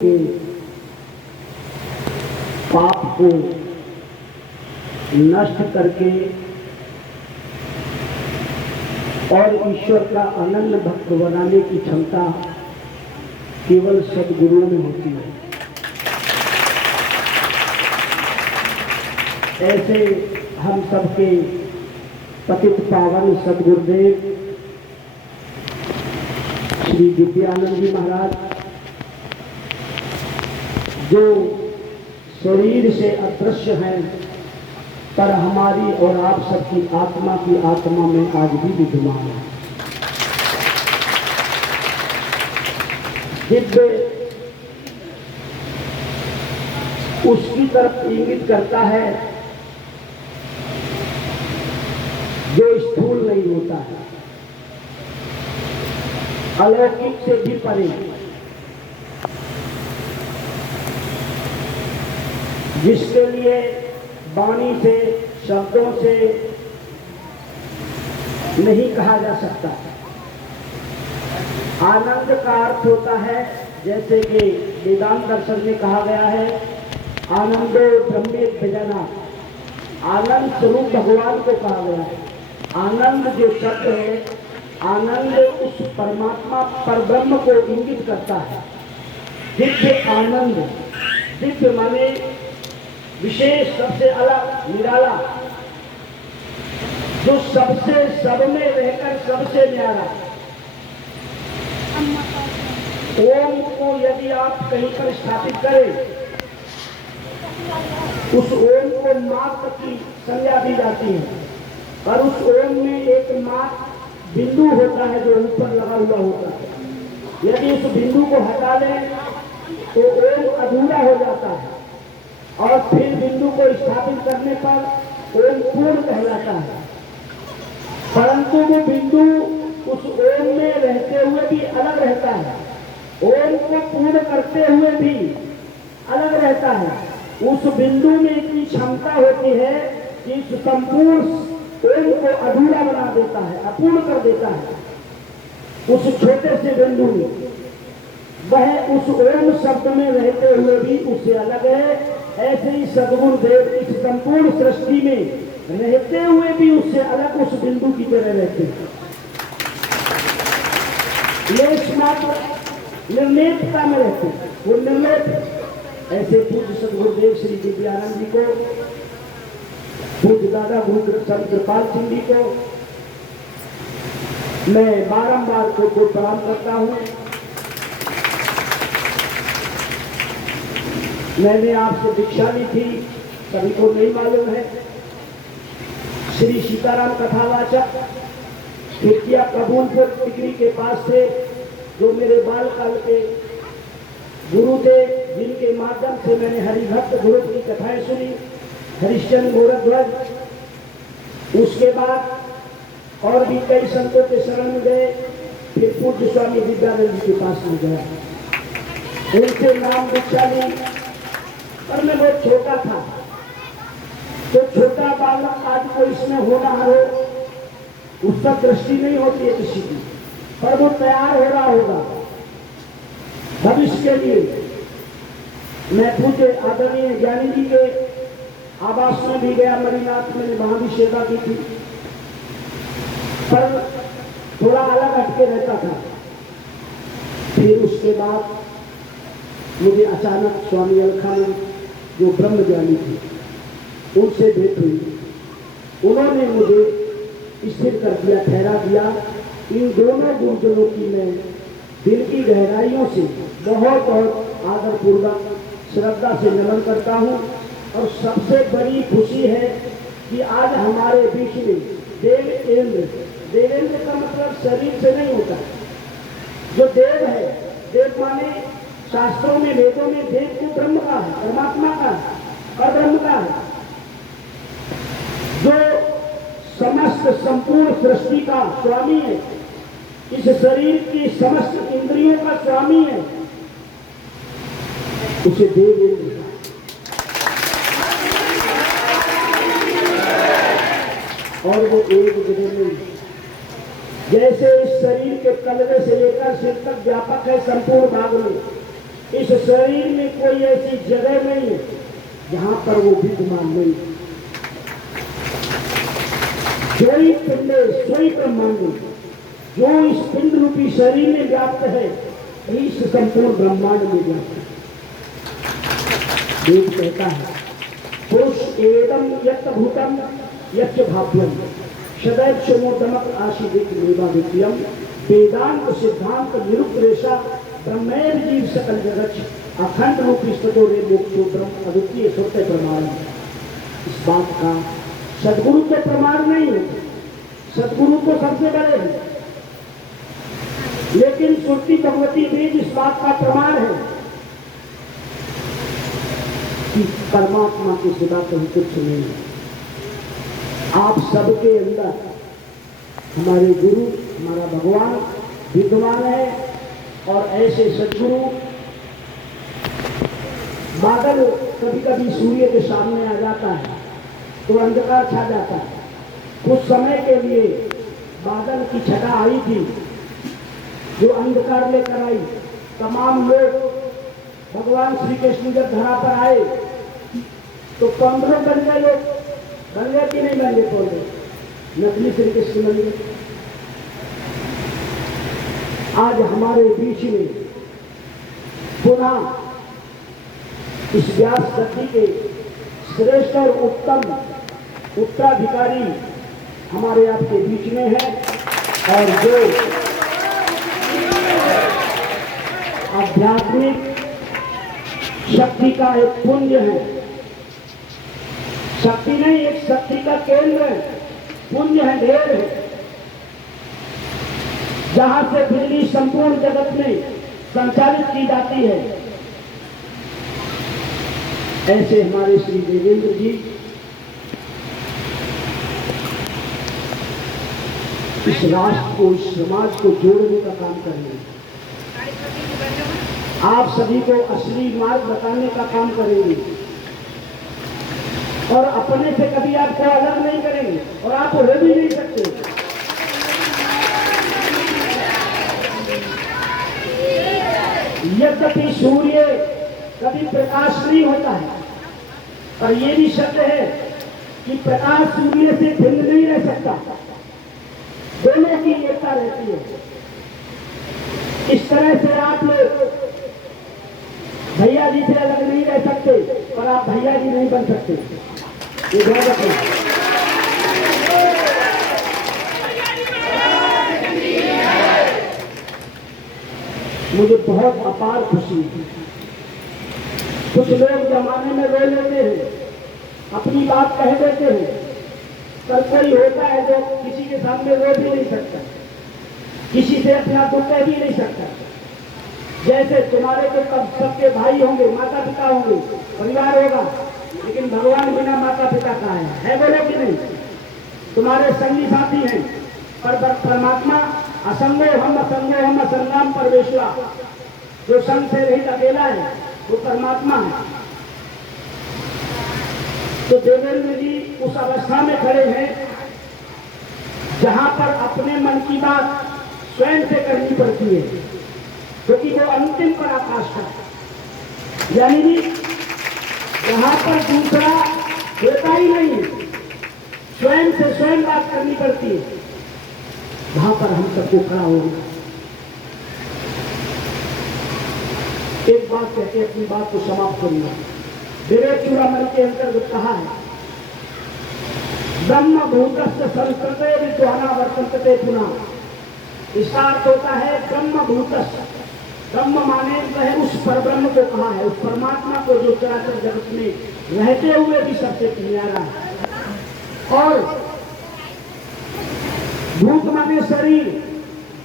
के पाप को नष्ट करके और ईश्वर का अनन्य भक्त बनाने की क्षमता केवल सद्गुरुओं में होती है। ऐसे हम सबके पतित पावन सद्गुरुदेव श्री दिव्यानंद जी महाराज, जो शरीर से अदृश्य हैं पर हमारी और आप सबकी आत्मा की आत्मा में आज भी विद्यमान है। दिव्य उसकी तरफ इंगित करता है जो स्थूल नहीं होता है, अलौकिक से भी परे, जिसके लिए वाणी से शब्दों से नहीं कहा जा सकता। आनंद का अर्थ होता है, जैसे कि वेदांत दर्शन में कहा गया है, आनंदो ब्रह्मे विजना, आनंद स्वरूप भगवान को कहा गया है। आनंद जो शब्द है, आनंद उस परमात्मा पर ब्रह्म को इंगित करता है। दिव्य आनंद, दिव्य माने विशेष, सबसे अलग, निराला, जो सबसे सब में रहकर सबसे न्यारा। ओम को यदि आप कहीं पर स्थापित करें, उस ओम को मात्र की संज्ञा दी जाती है, और उस ओम में एक मात्र बिंदु होता है जो ऊपर लगा हुआ होता है। यदि उस बिंदु को हटा दें तो ओम अधूरा हो जाता है, और फिर बिंदु को स्थापित करने पर ओम पूर्ण कहलाता है। परंतु वो बिंदु उस ओम में रहते हुए भी अलग रहता है, ओम को पूर्ण करते हुए भी अलग रहता है। उस बिंदु में इतनी क्षमता होती है कि इस संपूर्ण ओम को अधूरा बना देता है, अपूर्ण कर देता है। उस छोटे से बिंदु में वह उस ओम शब्द में रहते हुए भी उससे अलग है। ऐसे ही सद्गुरुदेव इस संपूर्ण सृष्टि में रहते हुए भी उससे अलग उस बिंदु की तरह रहते हैं। लेश मात्र निर्लेपता में रहते हैं, वो निर्लेप। ऐसे पूज्य सद्गुरुदेव श्री दिव्यानंद जी को, पूज्य दादा गुरु संत कृपाल सिंह जी को मैं बारंबार को प्रणाम करता हूँ। मैंने आपसे दीक्षा ली थी, सभी को नहीं मालूम है। श्री सीताराम कथावाचक खिड़किया कबूलपुर टिकरी के पास से, जो मेरे बाल काल के गुरु थे, जिनके माध्यम से मैंने हरिभक्त गुरु की कथाएं सुनी, हरिश्चंद्र गोरखध्वज। उसके बाद और भी कई संतों के शरण में गए, फिर पूज्य स्वामी दिव्यानंद जी के पास में गया, उनसे नाम दीक्षा ली। पर मैं बहुत छोटा था, तो छोटा बालक आज को इसमें होना हो, उस पर दृष्टि नहीं होती है किसी की, पर वो तैयार हो रहा होगा भविष्य के लिए। मैं पूज्य आदरणीय ज्ञानी जी के आवास में भी गया, मरीनाथ में, वहां भी सेवा की थी, पर थोड़ा अलग हटके रहता था। फिर उसके बाद मुझे अचानक स्वामी अलखानंद, जो ब्रह्म ज्ञानी थे, उनसे भेंट हुई। उन्होंने मुझे स्थिर कर दिया, ठहरा दिया। इन दोनों गुरुजनों की मैं दिल की गहराइयों से बहुत बहुत आदरपूर्वक श्रद्धा से नमन करता हूँ। और सबसे बड़ी खुशी है कि आज हमारे बीच में देवेंद्र, देवेंद्र का मतलब शरीर से नहीं होता, जो देव है, देव माने शास्त्रों में, वेदों में देव को ब्रह्म का है, परमात्मा का है, परब्रह्म का है, जो समस्त संपूर्ण सृष्टि का स्वामी है, इस शरीर की समस्त इंद्रियों का स्वामी है, उसे देवेंद्र। और वो एक जगह में, जैसे इस शरीर के तलवे से लेकर सिर तक व्यापक है संपूर्ण भाग में, इस शरीर में कोई ऐसी जगह नहीं है जहां पर वो विद्यमान नहीं। जोई पिंडे सोई ब्रह्मांड, जो इस पिंड रूपी शरीर में व्याप्त है इस संपूर्ण ब्रह्मांड में व्याप्त है। वेद कहता है पुरुष एवं यत् भूतम यच्च भाव्यम सदैव क्षमोदमक आशीवित मेवा विद्यम वेदांत सिद्धांत निरुक्रेशा ब्रह्मेव जीव सकल जगत अखंड रूप स्ततो रे मोक्षो ब्रह्म अद्वितीय सत्य प्रमाण। इस बात का सदगुरु के प्रमाण नहीं है, सदगुरु तो सबसे बड़े हैं, लेकिन श्रुति भगवती वेद इस बात का प्रमाण है कि परमात्मा की सिवा कहीं कुछ नहीं है। आप सबके अंदर हमारे गुरु हमारा भगवान विद्यमान है और ऐसे सदगुरु बादल कभी कभी सूर्य के सामने आ जाता है तो अंधकार छा जाता है। कुछ समय के लिए बादल की छटा आई थी जो अंधकार लेकर आई। तमाम लोग भगवान श्री कृष्ण जब धरा पर आए तो 15 बन गए लोग, बन गए कि नहीं बन गए? बोल रहे नकली श्री कृष्ण बन गए। आज हमारे बीच में पुनः इस व्यास गति के श्रेष्ठ और उत्तम उत्तराधिकारी हमारे आपके बीच में है और जो आध्यात्मिक शक्ति का एक पुंज है, शक्ति नहीं एक शक्ति का केंद्र है, पुंज है, ढेर है, जहां से बिजली संपूर्ण जगत में संचालित की जाती है। ऐसे हमारे श्री देवेंद्र जी इस राष्ट्र को इस समाज को जोड़ने का काम करेंगे। आप सभी को असली मार्ग बताने का काम करेंगे और अपने से कभी आपको अलग नहीं करेंगे और आप रह भी नहीं सकते। यद्यपि सूर्य कभी प्रकाश नहीं होता है और ये भी सत्य है कि प्रकाश सूर्य से भिन्न नहीं रह सकता, दोनों की एकता रहती है। इस तरह से आप लोग भैया जी से अलग नहीं रह सकते और आप भैया जी नहीं बन सकते, ये ध्यान रखें। मुझे बहुत अपार खुशी थी। कुछ लोग जमाने में रो लेते हैं, अपनी बात कह देते हैं, पर कोई होता है जो किसी के सामने रो भी नहीं सकता, किसी से अपना दुख कह भी नहीं सकता। जैसे तुम्हारे तो सबके भाई होंगे, माता पिता होंगे, परिवार होगा, लेकिन भगवान बिना माता पिता का है बोलो कि नहीं? तुम्हारे संगी साथी हैं, पर परमात्मा असंगो हम असंगाम परमेश्वर, जो संग से रहित अकेला है वो परमात्मा है। तो देवेंद्र जी उस अवस्था में खड़े हैं जहां पर अपने मन की बात स्वयं से करनी पड़ती है, क्योंकि वो अंतिम पराकाष्ठा है, यानी कि जहां पर दूसरा होता ही नहीं, स्वयं से स्वयं बात करनी पड़ती है, वहां पर हम सबको खड़ा होगा। एक बात कहते अपनी बात को समाप्त करूंगा। विवेक चूड़ामणि के अंतर्गत कहा है ब्रह्म भूतस्थ संस्कृते विद्वाना वर्तन्ते पुनः। इसका अर्थ होता है ब्रह्म भूतस्थ, ब्रह्म माने वह उस परब्रह्म को कहा है, उस परमात्मा को जो चराचर जगत में रहते हुए भी सबसे प्यारा है। और भूत माने शरीर,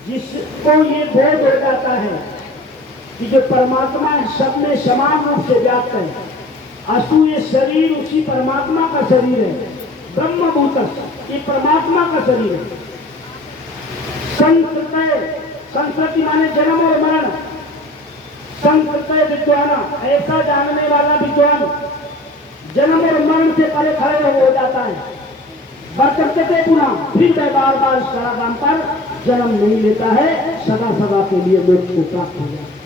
जिसको ये बोध हो जाता है कि जो परमात्मा सब में समान रूप से व्याप्त है, अस्तु ये शरीर उसी परमात्मा का शरीर है। ब्रह्म भूतस्थ ये परमात्मा का शरीर है। संस्कृति माने जन्म और मरण, संस्कृत विद्वाना ऐसा जानने वाला विद्वान जन्म और मरण से परे खड़े हो जाता है। वर्तन्ते पुनः, फिर वह बार बार इस कारागार पर जन्म नहीं लेता है, सदा सदा के लिए मोक्ष को प्राप्त हो जाता है।